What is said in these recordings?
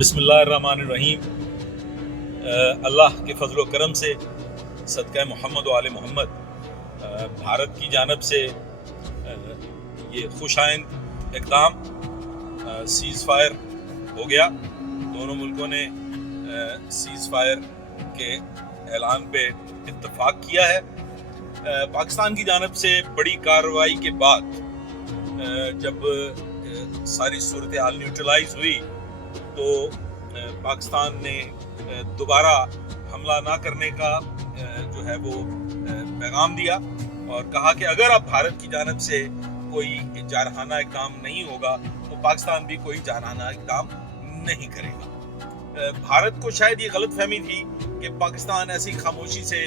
बिस्मिल्लाहिर्रहमानिर्रहीम। अल्लाह के फजल व करम से सदका मोहम्मद व आले मोहम्मद भारत की जानब से ये खुशाइंद इक़दाम सीज़ फायर हो गया। दोनों मुल्कों ने सीज़ फायर के ऐलान पे इत्तफाक किया है। पाकिस्तान की जानब से बड़ी कार्रवाई के बाद जब सारी सूरत हाल न्यूट्रलाइज हुई तो पाकिस्तान ने दोबारा हमला ना करने का जो है वो पैगाम दिया और कहा कि अगर अब भारत की जानब से कोई जारहाना इक़दाम नहीं होगा तो पाकिस्तान भी कोई जारहाना इक़दाम नहीं करेगा। भारत को शायद ये गलत फहमी थी कि पाकिस्तान ऐसी खामोशी से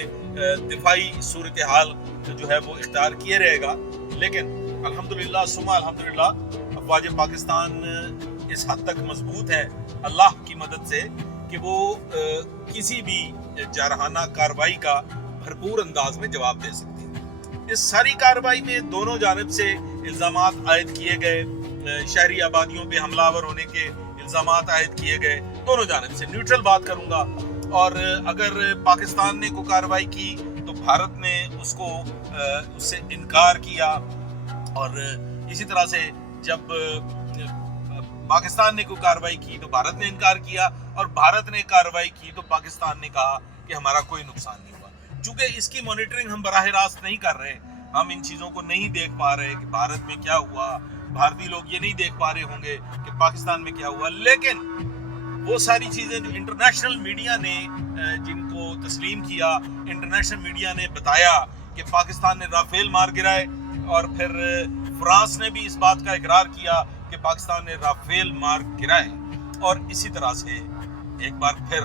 दिफाई सूरत हाल जो है वो इख्तियार किए रहेगा, लेकिन अल्हम्दुलिल्लाह सुम्मा अल्हम्दुलिल्लाह अफवाज पाकिस्तान इस हद तक मजबूत है अल्लाह की मदद से कि वो किसी भी जारहाना कार्रवाई का भरपूर अंदाज में जवाब दे सकती है। इस सारी कार्रवाई में दोनों जानिब से इल्ज़ामात आयद किए गए, शहरी आबादियों पे हमलावर होने के इल्ज़ामात आयद किए गए। दोनों जानिब से न्यूट्रल बात करूंगा, और अगर पाकिस्तान ने कोई कार्रवाई की तो भारत ने उससे इनकार किया, और इसी तरह से जब पाकिस्तान ने कोई कार्रवाई की तो भारत ने इनकार किया, और भारत ने कार्रवाई की तो पाकिस्तान ने कहा कि हमारा कोई नुकसान नहीं हुआ। चूंकि इसकी मॉनिटरिंग हम बराह रास्त नहीं कर रहे, हम इन चीज़ों को नहीं देख पा रहे कि भारत में क्या हुआ, भारतीय लोग ये नहीं देख पा रहे होंगे कि पाकिस्तान में क्या हुआ, लेकिन वो सारी चीज़ें जो इंटरनेशनल मीडिया ने जिनको तस्लीम किया, इंटरनेशनल मीडिया ने बताया कि पाकिस्तान ने राफेल मार गिराए, और फिर फ्रांस ने भी इस बात का इकरार किया कि पाकिस्तान ने राफेल मार गिराए, और इसी तरह से एक बार फिर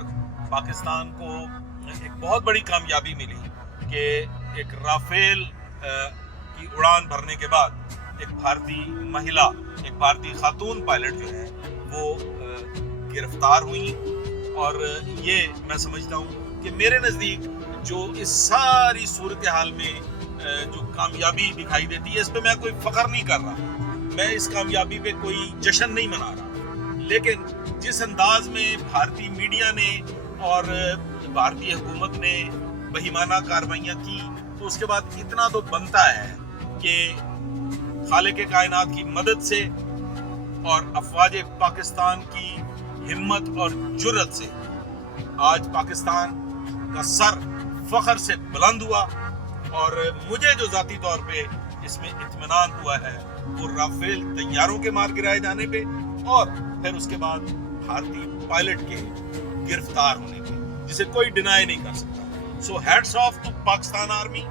पाकिस्तान को एक बहुत बड़ी कामयाबी मिली कि एक राफेल की उड़ान भरने के बाद एक भारतीय महिला, एक भारतीय खातून पायलट जो है वो गिरफ्तार हुई। और ये मैं समझता हूँ कि मेरे नज़दीक जो इस सारी सूरत हाल में जो कामयाबी दिखाई देती है, इस पे मैं कोई फ़ख्र नहीं कर रहा, मैं इस कामयाबी पे कोई जश्न नहीं मना रहा, लेकिन जिस अंदाज में भारतीय मीडिया ने और भारतीय हुकूमत ने बहिमाना कार्रवाइयाँ की, तो उसके बाद इतना तो बनता है कि खालिक कायनात की मदद से और अफवाज पाकिस्तान की हिम्मत और जुर्रत से आज पाकिस्तान का सर फख्र से बुलंद हुआ। और मुझे जो ज़ाती तौर पे इसमें इत्मीनान हुआ है वो राफेल तैयारों के मार गिराए जाने पे, और फिर उसके बाद भारतीय पायलट के गिरफ्तार होने पे, जिसे कोई डिनाई नहीं कर सकता। So hats off to Pakistan army,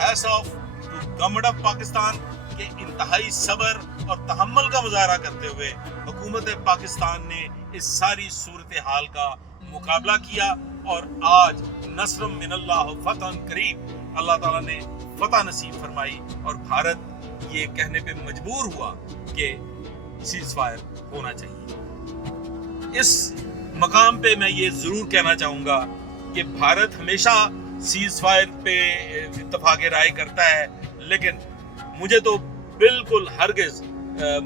hats off to government of Pakistan के इंतहाई सब्र और तहम्मुल का मुजाहरा करते हुए हुकूमत पाकिस्तान ने इस सारी सूरत हाल का मुकाबला किया, और आज नस्रम मिनल्लाह फतहन करीब, अल्लाह ताला ने फतह नसीब फरमाई, और भारत ये कहने पे मजबूर हुआ कि सीज़ फायर होना चाहिए। इस मकाम पे मैं ये ज़रूर कहना चाहूँगा कि भारत हमेशा सीज़ फायर पे इत्तफाक राय करता है, लेकिन मुझे तो बिल्कुल हरगिज़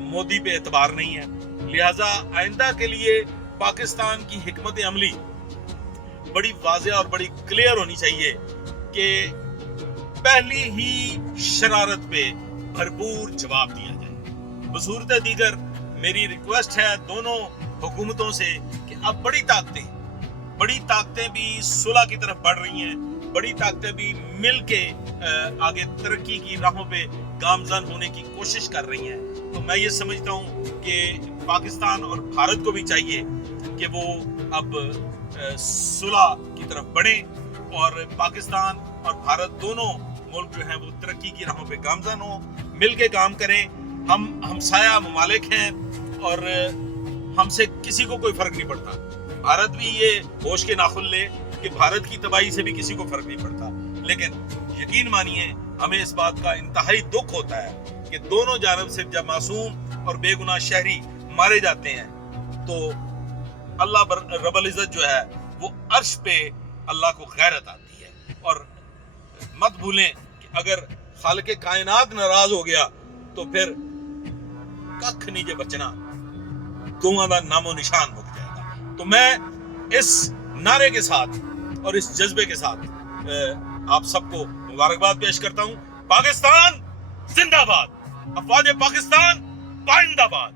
मोदी पे एतबार नहीं है। लिहाजा आइंदा के लिए पाकिस्तान की हिकमत अमली बड़ी वाज़ेह और बड़ी क्लियर होनी चाहिए कि पहली ही शरारत पे भरपूर जवाब दिया जाए। बसूरत दीगर मेरी रिक्वेस्ट है दोनों हुकूमतों से कि अब बड़ी ताकतें भी सुलह की तरफ बढ़ रही हैं, बड़ी ताकतें भी मिल के आगे तरक्की की राहों पे गामजन होने की कोशिश कर रही हैं। तो मैं ये समझता हूँ कि पाकिस्तान और भारत को भी चाहिए कि वो अब सुलह की तरफ बढ़े, और पाकिस्तान और भारत दोनों मुल्क जो हैं वो तरक्की की राहों पे गामजन हो, मिल के काम करें। हम हमसाया ममालिक हैं और हमसे किसी को कोई फ़र्क नहीं पड़ता। भारत भी ये होश के नाखुन ले कि भारत की तबाही से भी किसी को फ़र्क नहीं पड़ता, लेकिन यकीन मानिए हमें इस बात का इंतहाई दुख होता है कि दोनों जानब से जब मासूम और बेगुनाह शहरी मारे जाते हैं तो अल्लाह रब्बुल इज़्ज़त जो है वो अर्श पे अल्लाह को गैरत आती है। और मत भूलें कि अगर खालिक कायनात नाराज हो गया तो फिर कख नहीं जे बचना, दोवां दा नामो निशान मुक जाएगा। تو میں اس نعرے کے ساتھ اور اس جذبے کے ساتھ آپ سب کو مبارکباد پیش کرتا ہوں. پاکستان زندہ باد. افواج پاکستان پائندہ باد.